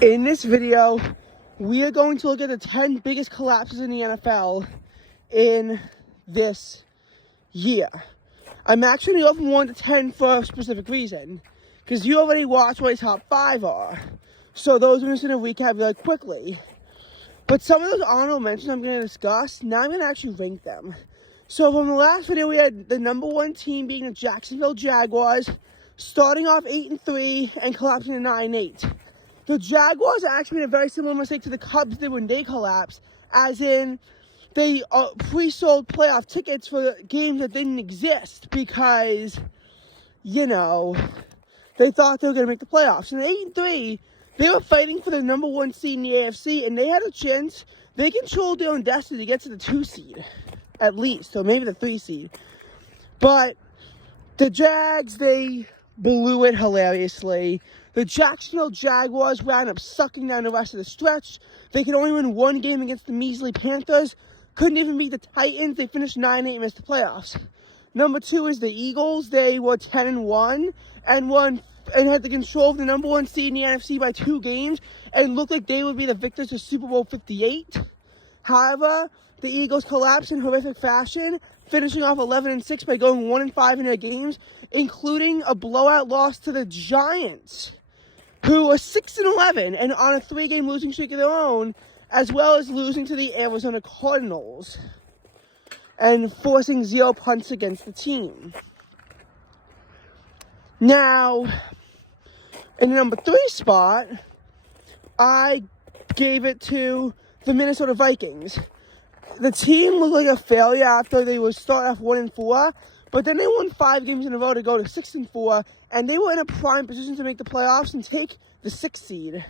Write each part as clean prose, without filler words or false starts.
In this video, we are going to look at the 10 biggest collapses in the NFL in this year. I'm actually going to go from 1 to 10 for a specific reason, because you already watched what my top 5 are. So those are just going to recap really quickly. But some of those honorable mentions I'm going to discuss, now I'm going to actually rank them. So from the last video, we had the number 1 team being the Jacksonville Jaguars, starting off 8-3 and collapsing to 9-8. The Jaguars actually made a very similar mistake to the Cubs did when they collapsed, as in they pre-sold playoff tickets for games that didn't exist because, you know, they thought they were going to make the playoffs. And 8-3, they were fighting for the number 1 seed in the AFC, and they had a chance. They controlled their own destiny to get to the 2 seed, at least, or maybe the 3 seed. But the Jags, they blew it hilariously. The Jacksonville Jaguars wound up sucking down the rest of the stretch. They could only win 1 game against the measly Panthers. Couldn't even beat the Titans. They finished 9-8 and missed the playoffs. Number 2 is the Eagles. They were 10-1 and had the control of the number 1 seed in the NFC by 2 games and looked like they would be the victors of Super Bowl 58. However, the Eagles collapsed in horrific fashion, finishing off 11-6 by going 1-5 in their games, including a blowout loss to the Giants, who were 6-11 and on a 3-game losing streak of their own, as well as losing to the Arizona Cardinals and forcing 0 punts against the team. Now, in the number 3 spot, I gave it to the Minnesota Vikings. The team looked like a failure after they would start off 1-4, but then they won 5 games in a row to go to 6-4, and they were in a prime position to make the playoffs and take the 6th seed.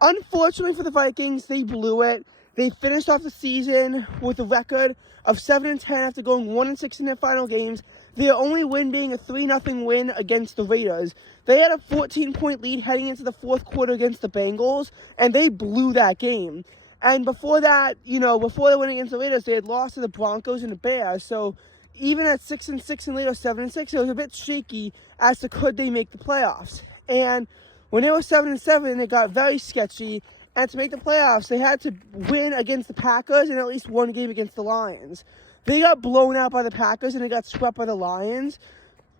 Unfortunately for the Vikings, they blew it. They finished off the season with a record of 7-10 after going 1-6 in their final games. Their only win being a 3-0 win against the Raiders. They had a 14-point lead heading into the 4th quarter against the Bengals, and they blew that game. And before that, before they went against the Raiders, they had lost to the Broncos and the Bears. So even at 6-6 and later 7-6, it was a bit shaky as to could they make the playoffs. And when they were 7-7, it got very sketchy. And to make the playoffs, they had to win against the Packers and at least 1 game against the Lions. They got blown out by the Packers and they got swept by the Lions,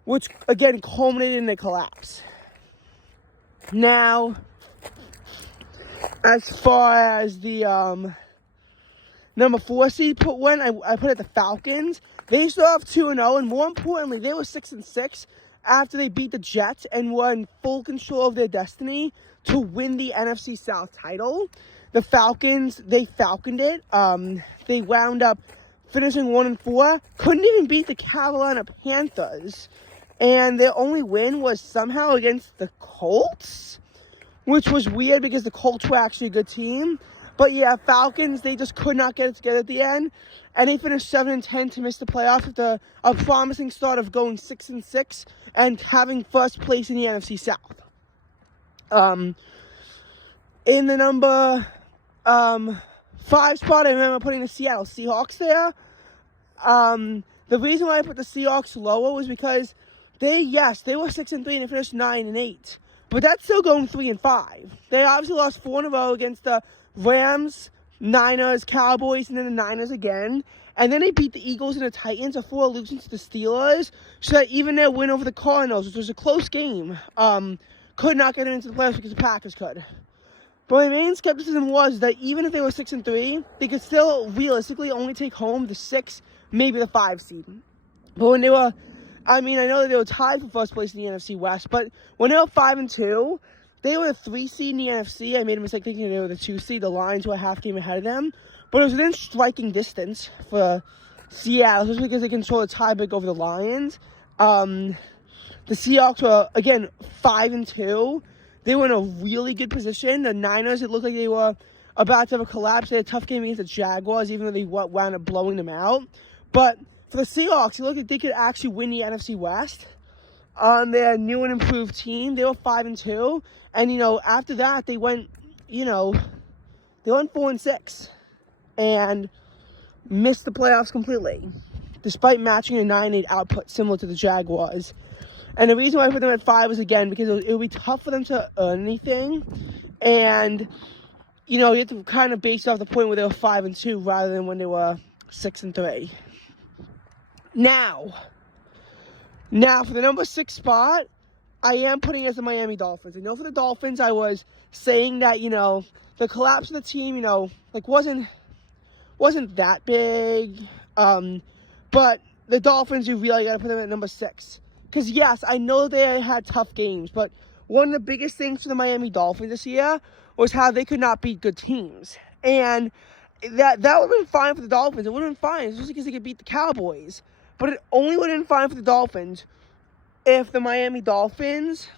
which again culminated in the collapse. Now, as far as the number 4 seed went, I put it the Falcons. They started off 2-0, and more importantly, they were 6-6 after they beat the Jets and were in full control of their destiny to win the NFC South title. The Falcons, they falconed it. They wound up finishing 1-4. Couldn't even beat the Carolina Panthers, and their only win was somehow against the Colts, which was weird because the Colts were actually a good team. But yeah, Falcons, they just could not get it together at the end. And they finished 7-10 to miss the playoffs after a promising start of going 6-6 and having first place in the NFC South. In the number 5 spot, I remember putting the Seattle Seahawks there. The reason why I put the Seahawks lower was because they were 6-3 and they finished 9-8. But that's still going 3-5. They obviously lost 4 in a row against the Rams, Niners, Cowboys, and then the Niners again. And then they beat the Eagles and the Titans before losing to the Steelers. So that even their win over the Cardinals, which was a close game, could not get into the playoffs because the Packers could. But my main skepticism was that even if they were 6-3, they could still realistically only take home the 6, maybe the 5 seed. But when they were, I know that they were tied for first place in the NFC West, but when they were 5-2, they were the 3 seed in the NFC. I made a mistake thinking they were the 2 seed. The Lions were a half game ahead of them. But it was within striking distance for Seattle, just because they controlled a tiebreak over the Lions. The Seahawks were, again, 5-2. They were in a really good position. The Niners, it looked like they were about to have a collapse. They had a tough game against the Jaguars, even though they wound up blowing them out. But for the Seahawks, it looked like they could actually win the NFC West on their new and improved team. They were 5-2. And, after that, they went 4-6 and missed the playoffs completely, despite matching a 9-8 output similar to the Jaguars. And the reason why I put them at 5 was, again, because it would be tough for them to earn anything And, you know, you have to kind of base it off the point where they were 5-2 rather than when they were 6-3. Now, for the number 6 spot, I am putting it as the Miami Dolphins. I know for the Dolphins, I was saying that, you know, the collapse of the team, you know, like wasn't that big. But the Dolphins, you really got to put them at number 6. Because, yes, I know they had tough games, but one of the biggest things for the Miami Dolphins this year was how they could not beat good teams. And that would have been fine for the Dolphins. It would have been fine, especially because they could beat the Cowboys. But it only would have been fine for the Dolphins if the Miami Dolphins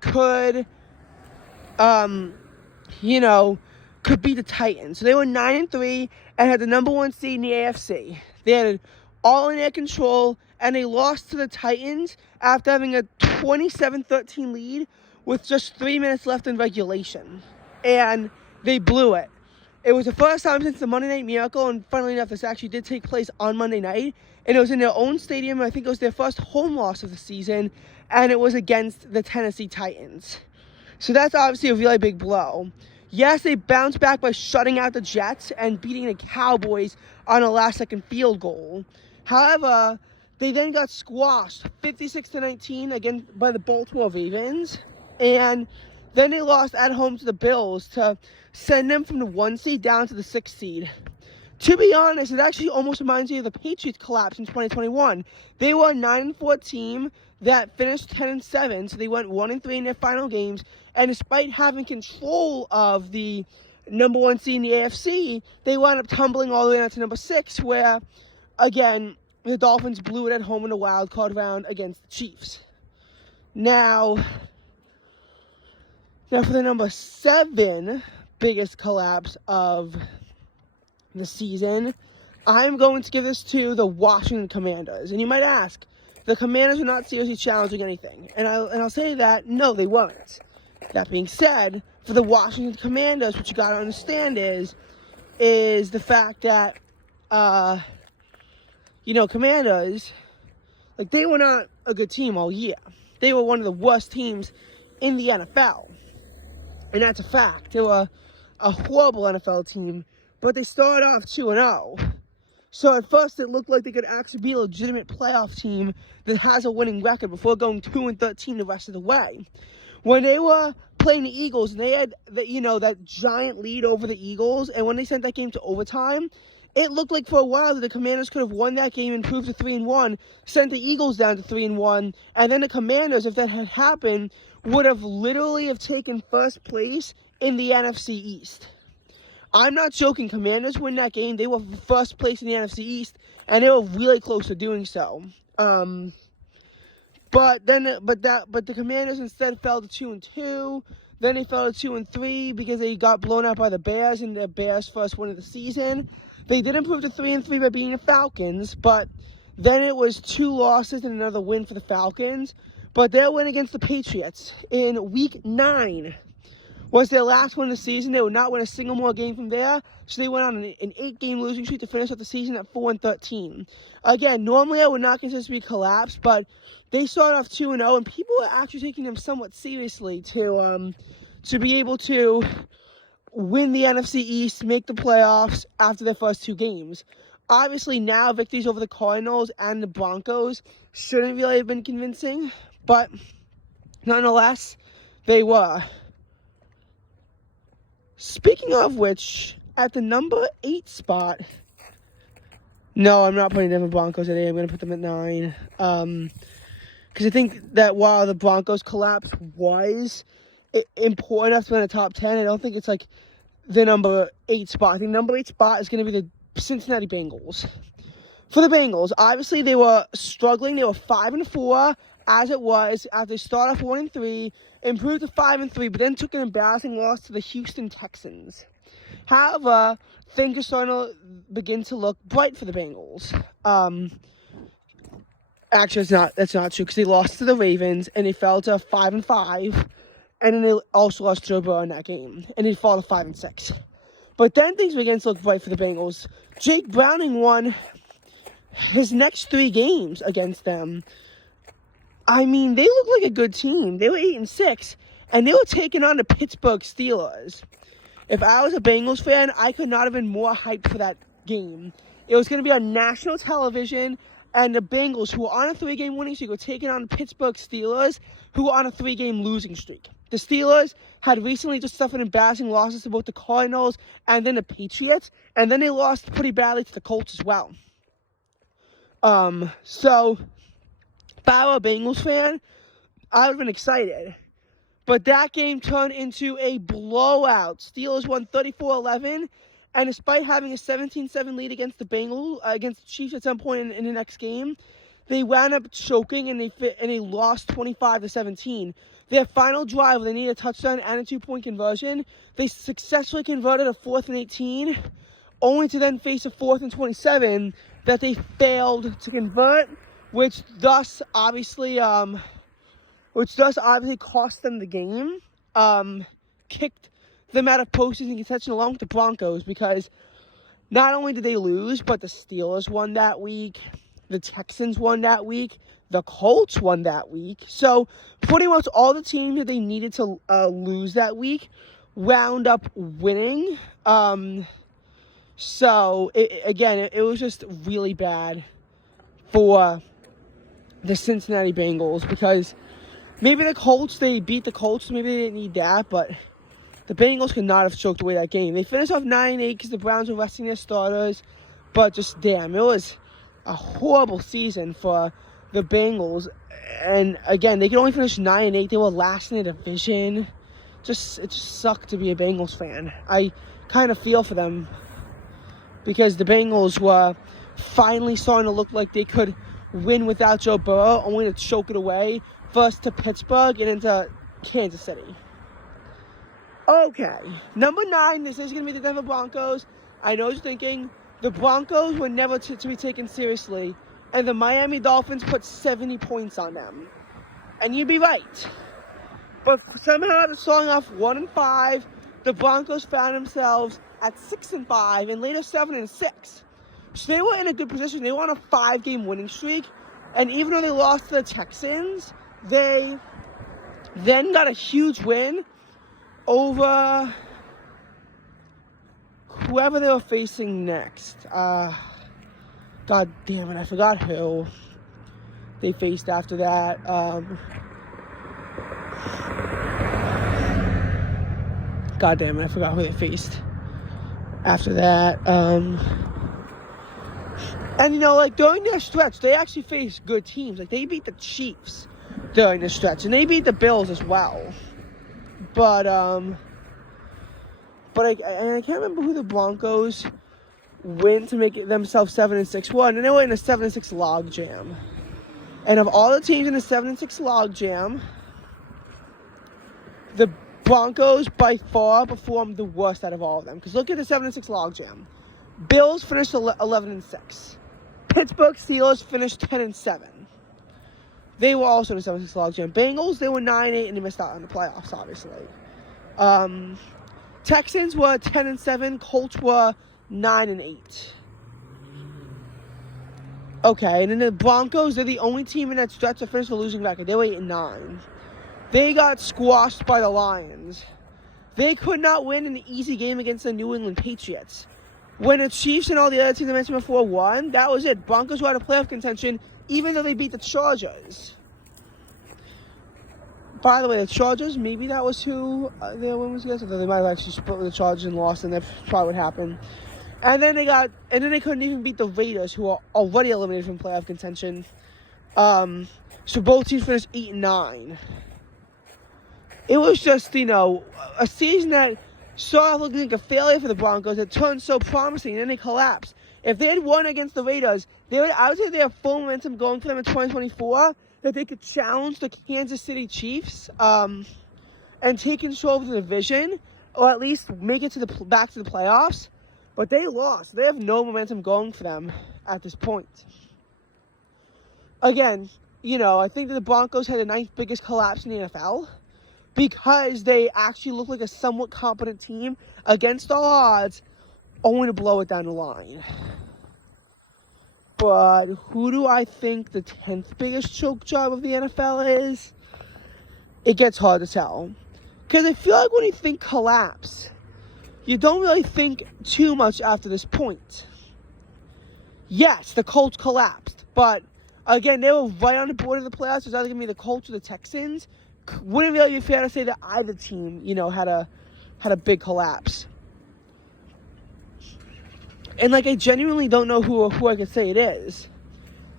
could, you know, could beat the Titans. So they were 9-3 and had the number 1 seed in the AFC. They had it all in their control, and they lost to the Titans after having a 27-13 lead with just 3 minutes left in regulation. And they blew it. It was the first time since the Monday Night Miracle, and funnily enough, this actually did take place on Monday night, and it was in their own stadium. I think it was their first home loss of the season, and it was against the Tennessee Titans. So that's obviously a really big blow. Yes, they bounced back by shutting out the Jets and beating the Cowboys on a last-second field goal. However, they then got squashed 56-19 again by the Baltimore Ravens, and then they lost at home to the Bills to send them from the 1 seed down to the 6 seed. To be honest, it actually almost reminds me of the Patriots collapse in 2021. They were a 9-4 team that finished 10-7, so they went 1-3 in their final games. And despite having control of the number 1 seed in the AFC, they wound up tumbling all the way down to number 6, where, again, the Dolphins blew it at home in the wild card round against the Chiefs. Now for the number 7 biggest collapse of the season, I'm going to give this to the Washington Commanders. And you might ask, the Commanders are not seriously challenging anything. And I'll say that, no, they weren't. That being said, for the Washington Commanders, what you got to understand is the fact that, you know, Commanders, like, they were not a good team all year. They were one of the worst teams in the NFL. And that's a fact. They were a horrible NFL team, but they started off 2-0. So at first it looked like they could actually be a legitimate playoff team that has a winning record before going 2-13 the rest of the way. When they were playing the Eagles, and they had that giant lead over the Eagles, and when they sent that game to overtime, it looked like for a while that the Commanders could have won that game, improved to 3-1, sent the Eagles down to 3-1, and then the Commanders, if that had happened, would have literally have taken first place in the NFC East. I'm not joking. Commanders win that game. They were first place in the NFC East, and they were really close to doing so. But the Commanders instead fell to 2-2. Then they fell to 2-3 because they got blown out by the Bears in the Bears' first win of the season. They did improve to 3-3 by beating the Falcons, but then it was 2 losses and another win for the Falcons. But their win against the Patriots in Week 9 was their last win of the season. They would not win a single more game from there, so they went on an 8-game losing streak to finish up the season at 4-13. Again, normally I would not consider this to be a collapse, but they started off 2-0, and people are actually taking them somewhat seriously to be able to win the NFC East, make the playoffs after their first 2 games. Obviously, now victories over the Cardinals and the Broncos shouldn't really have been convincing, but nonetheless, they were. Speaking of which, at the number 8 spot, no, I'm not putting Denver Broncos at 8. I'm going to put them at 9. Because I think that while the Broncos collapse was important enough to be in the top 10, I don't think it's like the number 8 spot. I think the number 8 spot is going to be the Cincinnati Bengals. For the Bengals, obviously they were struggling. They were 5-4 as it was after they started off 1-3, improved to 5-3, but then took an embarrassing loss to the Houston Texans. However, things are starting to begin to look bright for the Bengals. Actually, that's not true, because they lost to the Ravens and they fell to 5-5, and then they also lost Joe Burrow in that game, and they fall to 5-6. But then things began to look bright for the Bengals. Jake Browning won his next 3 games against them. I mean, they look like a good team. They were 8-6, and they were taking on the Pittsburgh Steelers. If I was a Bengals fan, I could not have been more hyped for that game. It was going to be on national television, and the Bengals, who were on a 3-game winning streak, were taking on the Pittsburgh Steelers, who were on a 3-game losing streak. The Steelers had recently just suffered embarrassing losses to both the Cardinals and then the Patriots, and then they lost pretty badly to the Colts as well. So, if I were a Bengals fan, I would have been excited. But that game turned into a blowout. Steelers won 34-11, and despite having a 17-7 lead against the Bengals, against the Chiefs at some point in the next game, they wound up choking and they lost 25-17. Their final drive, they needed a touchdown and a 2-point conversion. They successfully converted a 4th and 18, only to then face a 4th and 27 that they failed to convert, which thus obviously cost them the game, kicked them out of postseason contention along with the Broncos, because not only did they lose, but the Steelers won that week, the Texans won that week, the Colts won that week. So pretty much all the teams that they needed to lose that week wound up winning. So it was just really bad for the Cincinnati Bengals, because maybe the Colts, they beat the Colts, maybe they didn't need that, but the Bengals could not have choked away that game. They finished off 9-8 because the Browns were resting their starters, but just damn, it was a horrible season for the Bengals. And again, they could only finish 9-8. They were last in the division. It just sucked to be a Bengals fan. I kind of feel for them, because the Bengals were finally starting to look like they could win without Joe Burrow, only to choke it away, first to Pittsburgh and into Kansas City. Okay, number 9, this is going to be the Denver Broncos. I know you're thinking, the Broncos were never to be taken seriously, and the Miami Dolphins put 70 points on them. And you'd be right. But somehow, after starting off 1-5, the Broncos found themselves at 6-5 and later 7-6. So they were in a good position. They were on a 5-game winning streak, and even though they lost to the Texans, they then got a huge win over whoever they were facing next. God damn it, I forgot who they faced after that. God damn it, I forgot who they faced after that. And during their stretch, they actually faced good teams. Like, they beat the Chiefs during the stretch, and they beat the Bills as well. But I can't remember who the Broncos win to make it themselves 7-6 and they were in a 7-6 logjam. And of all the teams in a 7-6 logjam, the Broncos by far performed the worst out of all of them. Because look at the 7-6 logjam. Bills finished 11-6. Pittsburgh Steelers finished 10-7. They were also in a 7-6 logjam. Bengals, they were 9-8 and they missed out on the playoffs, obviously. Texans were 10-7. Colts were 9-8. Okay, and then the Broncos, they're the only team in that stretch to finish the losing record. They were 8-9. They got squashed by the Lions. They could not win an easy game against the New England Patriots. When the Chiefs and all the other teams I mentioned before won, that was it. Broncos were out of playoff contention, even though they beat the Chargers. By the way, the Chargers, maybe that was who their win was against. Although they might have actually split with the Chargers and lost, and that's probably what happened. And then they couldn't even beat the Raiders, who are already eliminated from playoff contention. So both teams finished 8-9. It was just, a season that started looking like a failure for the Broncos. It turned so promising, and then they collapsed. If they had won against the Raiders, I would say they have full momentum going for them in 2024, that they could challenge the Kansas City Chiefs and take control of the division, or at least make it back to the playoffs. But they lost. They have no momentum going for them at this point. Again, I think that the Broncos had the 9th biggest collapse in the NFL, because they actually look like a somewhat competent team against all odds, only to blow it down the line. But who do I think the 10th biggest choke job of the NFL is? It gets hard to tell. Because I feel like when you think collapse, you don't really think too much after this point. Yes, the Colts collapsed, but again, they were right on the border of the playoffs. It was either going to be the Colts or the Texans. Wouldn't really be fair to say that either team, had a big collapse. And like, I genuinely don't know who I could say it is.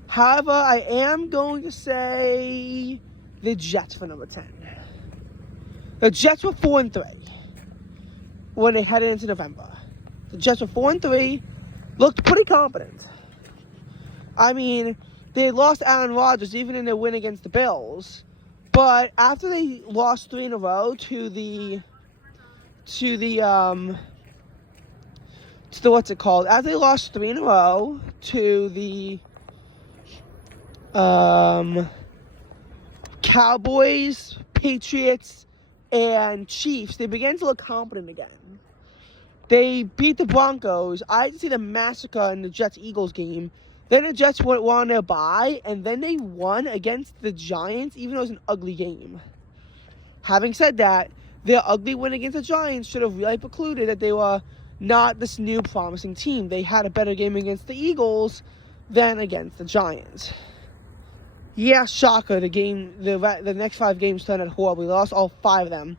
However, I am going to say the Jets for number 10. The Jets were 4-3 when they headed into November. The Jets were 4-3, looked pretty confident. I mean, they lost Aaron Rodgers even in their win against the Bills, but after they lost 3 in a row to what's it called? After they lost 3 in a row to the Cowboys, Patriots, and Chiefs, they began to look confident again. They beat the Broncos. I didn't see the massacre in the Jets-Eagles game. Then the Jets went on their bye, and then they won against the Giants, even though it was an ugly game. Having said that, their ugly win against the Giants should have really precluded that they were not this new promising team. They had a better game against the Eagles than against the Giants. Yeah, shocker, the next 5 games turned out horribly. They lost all 5 of them.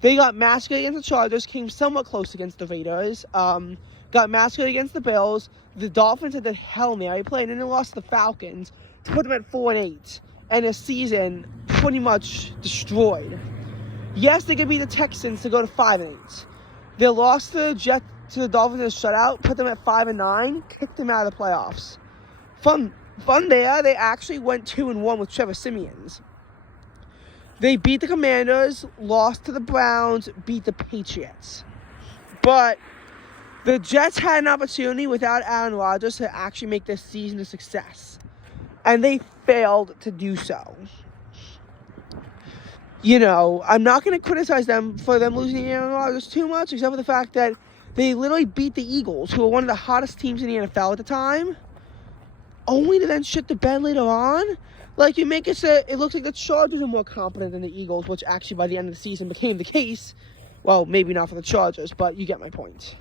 They got massacred against the Chargers, came somewhat close against the Raiders, got massacred against the Bills. The Dolphins had the Hail Mary play, and then they lost to the Falcons to put them at 4-8, and their season pretty much destroyed. Yes, they could beat the Texans to go to 5-8. They lost to the Dolphins in a shutout, put them at 5-9, kicked them out of the playoffs. From there, they actually went 2-1 with Trevor Siemian. They beat the Commanders, lost to the Browns, beat the Patriots. But the Jets had an opportunity without Aaron Rodgers to actually make this season a success. And they failed to do so. I'm not going to criticize them for them losing Aaron Rodgers too much, except for the fact that they literally beat the Eagles, who were one of the hottest teams in the NFL at the time, only to then shit the bed later on. Like, you make it say it looks like the Chargers are more competent than the Eagles, which actually by the end of the season became the case. Well, maybe not for the Chargers, but you get my point.